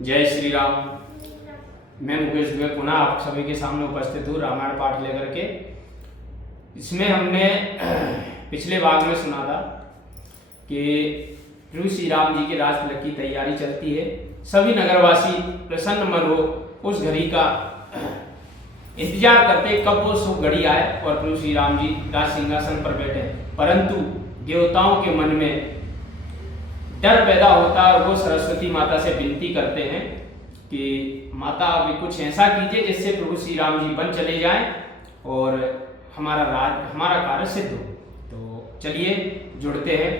जय श्री राम। मैं मुकेश दुबे पुनः आप सभी के सामने उपस्थित हूँ रामायण पाठ लेकर के। इसमें हमने पिछले भाग में सुना था कि प्रभु श्री राम जी के राज तिलक की तैयारी चलती है। सभी नगरवासी प्रसन्न मन हो उस घड़ी का इंतजार करते कब वो शुभ घड़ी आए और प्रभु श्री राम जी राज सिंहासन पर बैठे। परंतु देवताओं के मन में डर पैदा होता है और वो सरस्वती माता से विनती करते हैं कि माता अभी कुछ ऐसा कीजिए जिससे प्रभु श्री राम जी बन चले जाएं और हमारा कार्य सिद्ध हो। तो चलिए जुड़ते हैं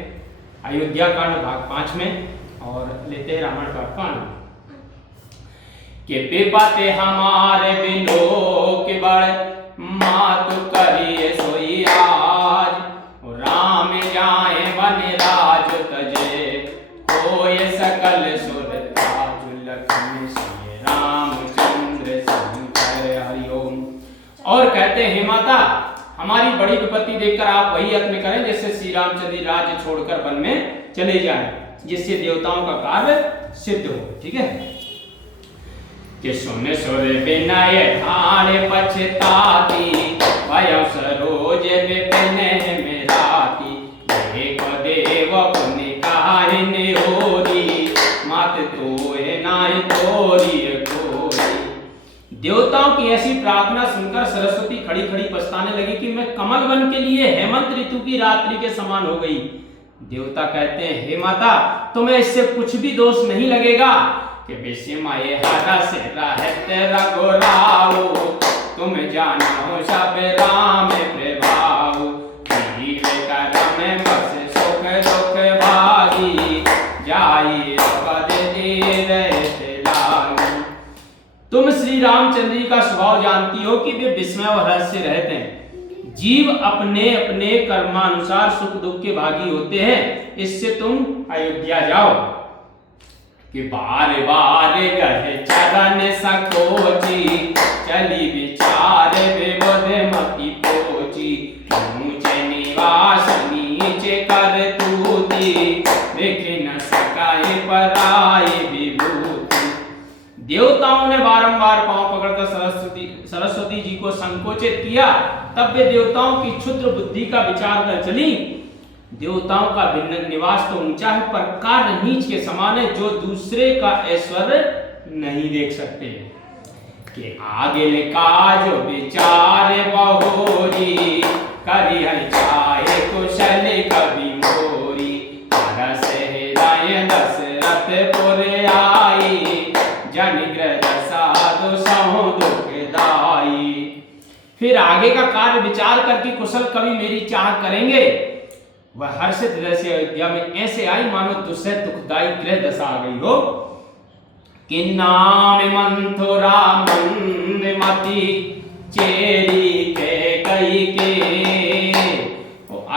अयोध्या कांड भाग 5 में और लेते हैं रामायण पाठ का आनंद। के विपते हमारे बिलोक बड़ मातु करिए सोई आज, राम जाए वन राज तजे होय सकल सुर ताजु लखन श्री रामचंद्र शंकर हरिओम। और कहते हैं माता हमारी बड़ी विपत्ति देखकर आप वही यत्न करें जिससे श्री रामचंद्र राज्य छोड़कर वन में चले जाएं, जिससे देवताओं का कार्य सिद्ध हो। ठीक है कि सुन सुर विनय ठाणे पछताती, भय सरोज विपिन मेराती, एक देव पुनि काहि निहोरी, मात तोय नाहि तोरी कोरी। देवताओं की ऐसी प्रार्थना सुनकर सरस्वती खड़ी खड़ी पछताने लगी कि मैं कमल वन के लिए हेमंत ऋतु की रात्रि के समान हो गई। देवता कहते हैं हे माता तुम्हें इससे कुछ भी दोष नहीं लगेगा कि विषमय हरस रहत रघुराऊ, तुम जानो सब राम प्रभाऊ, जीव करम बस सुख दुख भागी, जाई पद दीरथ लागी। तुम श्री रामचंद्र जी का स्वभाव जानती हो कि वे विस्मय और हर्ष से रहते हैं। जीव अपने अपने कर्मानुसार सुख दुख के भागी होते हैं। इससे तुम अयोध्या जाओ कि बार बार गहे चरण सकोची, चली विचार विबुध मति पोची, ऊंचे निवास नीचे कर तूती, देख न सकाए पराई विभूति। देवताओं ने बारंबार पांव पकड़कर सरस्वती जी को संकोचित किया। तब वे देवताओं की क्षुद्र बुद्धि का विचार कर चली। देवताओं का भिन्न निवास तो ऊंचा है पर कार्य नीच के समान है, जो दूसरे का ऐश्वर्य नहीं देख सकते। कि आगे काज विचार बहोरी, करी चाहे कुशल कवि मोरी, रस हृदय दशरथ पुर आई, जनिग्रह साधु सहो दुखदाई। फिर आगे का कार्य विचार करके कुशल कवि मेरी चाह करेंगे। वह हर्षित हृदय से अयोध्या में ऐसे आई मानो दुस्सह दुखदायी ग्रह दशा आ गई हो। कि नाम मंथुरा मंदमती, चेरी के कई के,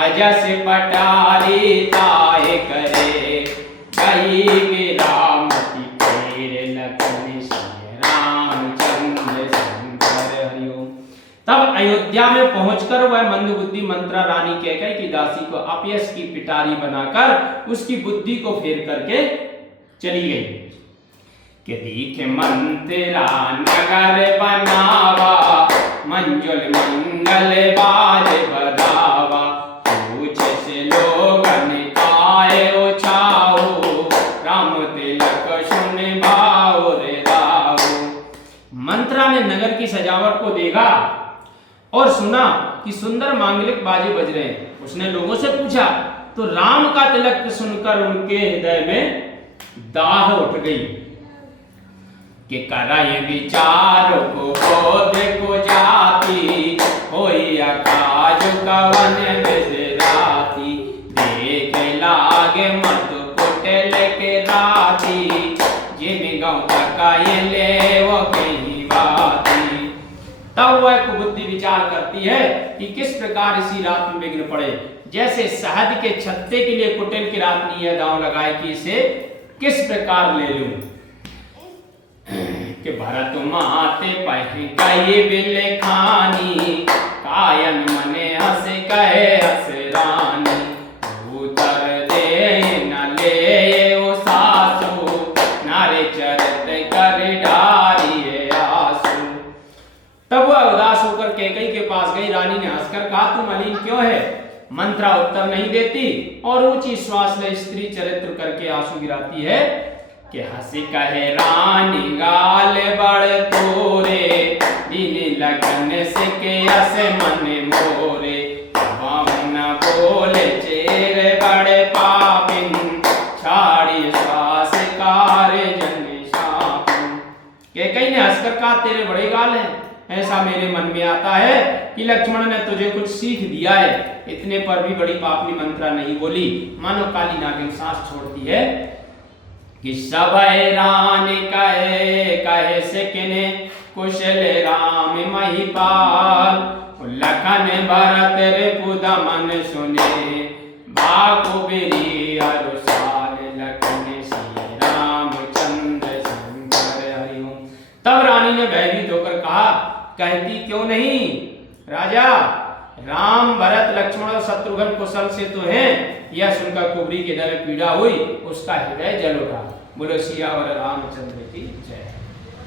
अजस पटारी ताए करे, कई के रामती पेर लखन श्री रामचंद्र शंकर हरिओम। तब अयोध्या में पहुंचकर वह मंदबुद्धि मंत्रा रानी कैकेयी की दासी को अपयश की पिटारी बनाकर उसकी बुद्धि को फेर करके चली गई। कि दीख मंत्रा नगर बनावा, मंजुल मंगल बाज बधावा, पूछ से लोगन आए उछाओ, राम तिलक सुन भाओ रे दाओ। मंत्रा ने नगर की सजावट को देखा और सुना कि सुंदर मांगलिक बाजे बज रहे हैं। उसने लोगों से पूछा तो राम का तिलक सुनकर उनके हृदय में दाह उठ गई। कि कराए विचार को बोध को जाती, होई अकाज कवन विदराती, देख लागे मत कुटिल के राती, जिन गाँव तकाए ले वो कहीं बाती। तब वह कुबुद्धि विचार करती है कि किस प्रकार इसी रात में विघ्न पड़े। जैसे शहद के छत्ते के लिए कुटिल की रात्रि यह दांव लगाए कि इसे किस प्रकार ले लूं। कि भरत माते पहि गई बिल खानी, कायन मने हस कहे हस रानी, उतर दे न ले ओ सासु, ना नारे चरित कर डारिये आंसू। तब वह उदास होकर कैकई के पास गई। रानी ने हंसकर कहा, तू मलिन क्यों है? मंत्रा उत्तर नहीं देती और ऊंची श्वास ले स्त्री चरित्र करके आंसू गिराती है कि हंसी कहे रानी गाल बड़ तोरे, दिन लगन से के असे मन मोरे, न बोले चेरे बड़े पापिन, छाड़ी श्वास कार्य जन शापिन। कैकई ने हंसकर कहा, तेरे बड़े गाल हैं, ऐसा मेरे मन में आता है कि लक्ष्मण ने तुझे कुछ सीख दिया है। इतने पर भी बड़ी पापनी मंत्रा नहीं बोली, मानो काली नागिन सांस छोड़ती है कि सब रानी कहे कहे से किने कुशल राम महिपाल, लखन भरत रिपुदा मन सुने, बाकु बिरी अरुसाल, लखन श्री रामचंद्र शंकर हरि ओम। तब रानी ने भयभीत होकर कहा, कहती क्यों नहीं राजा, राम भरत लक्ष्मण और शत्रुघ्न कुशल से तो हैं। यह सुनकर कुबरी के हृदय में पीड़ा हुई, उसका हृदय जल उठा। बोलो सियावर रामचंद्र की जय।